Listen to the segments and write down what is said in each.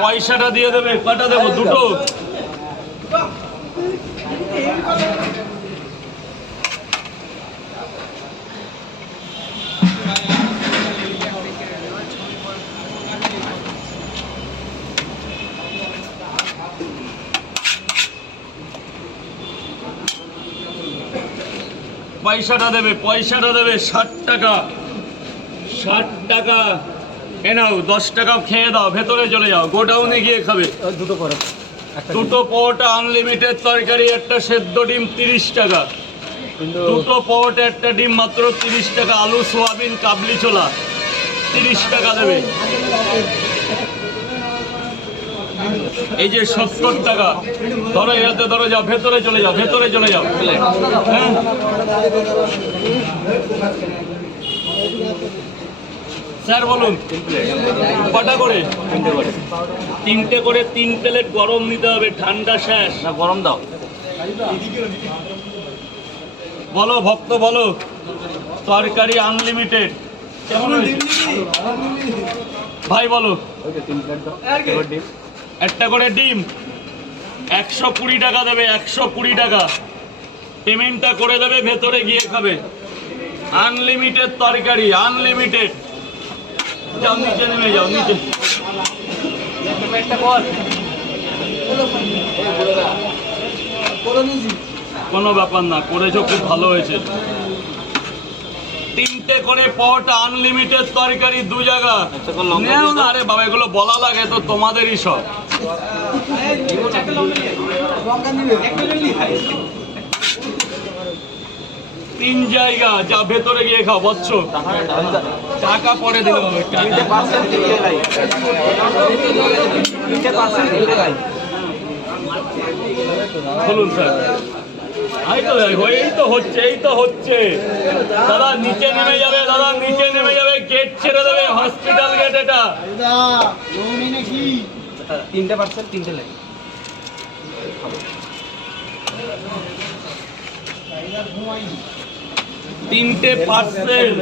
পয়সাটা দিয়ে দেবে কটা দেবো? দুটো। পয়সাটা দেবে পয়সাটা দেবে ষাট টাকা। ষাট টাকা। এ নাও দশ টাকা খেয়ে দাও ভেতরে চলে যাও গোডাউনে গিয়ে খাবে। দুটো করো দুটো পরোটা আনলিমিটেড তরকারি একটা সেদ্ধ ডিম তিরিশ টাকা। দুটো পরোটা একটা ডিম মাত্র তিরিশ টাকা আলু সোয়াবিন কাবলি ছোলা তিরিশ টাকা দেবে। এই যে সত্তর টাকা ধরো এতে ধরো যাও ভেতরে চলে যাও ভেতরে চলে যাও। হ্যাঁ? স্যার বলুন। কটা করে? তিনটে করে তিনটে করে তিন প্লেট গরম নিতে হবে ঠান্ডা শেষ। না গরম দাও। বলো ভক্ত বলো। তরকারি আনলিমিটেড কেমন ভাই বলো। একটা করে ডিম। একশো কুড়ি টাকা দেবে একশো কুড়ি টাকা। পেমেন্টটা করে দেবে ভেতরে গিয়ে খাবে। আনলিমিটেড তরকারি আনলিমিটেড যাও, নিচে নেমে যাও, নিচে। কোনো ব্যাপার না, করেছ, খুব ভালো হয়েছে। তিনটে করে পট আনলিমিটেড তরকারি, দু জায়গা। নেও না। আরে বাবা, এগুলো বলা লাগে, তো তোমাদেরই সব। তিন জায়গা যা ভেতরে গিয়ে খাও বচ্চ টাকা পরে দিলে হবে বলুন স্যার। এই তো এই তো হচ্ছে এই তো হচ্ছে। দাদা নিচে নেমে যাবে দাদা নিচে নেমে যাবে গেট ছেড়ে দেবে হসপিটাল গেট এটা। তিনটে পার্সেন্ট তিনটে লাই তিনটে পার্সেল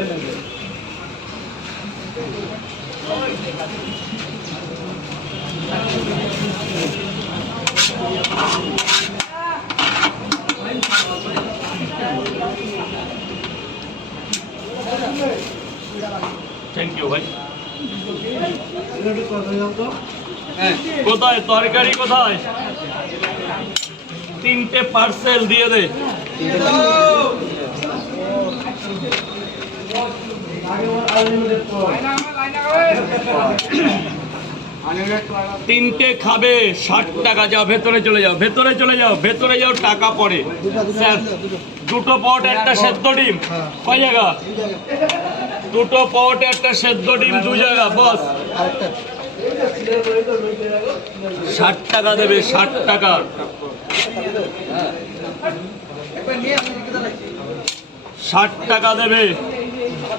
থ্যাংক ইউ ভাই। কোথায়? তরকারি কোথায়? তিনটে পার্সেল দিয়ে দে। তিনটে খাবে, ষাট টাকা, যাও, ভেতরে চলে যাও, ভেতরে চলে যাও, ভেতরে যাও, টাকা পড়ে। দুটো পট, একটা সেদ্ধ ডিম। কয় জায়গা? দুটো পট, একটা সেদ্ধ ডিম, দু জায়গা, বস। ষাট টাকা দেবে, ষাট টাকা। ষাট টাকা দেবে।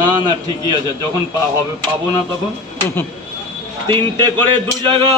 না না ঠিকই আছে যখন পা হবে পাবো না তখন। তিনটে করে দু জায়গা।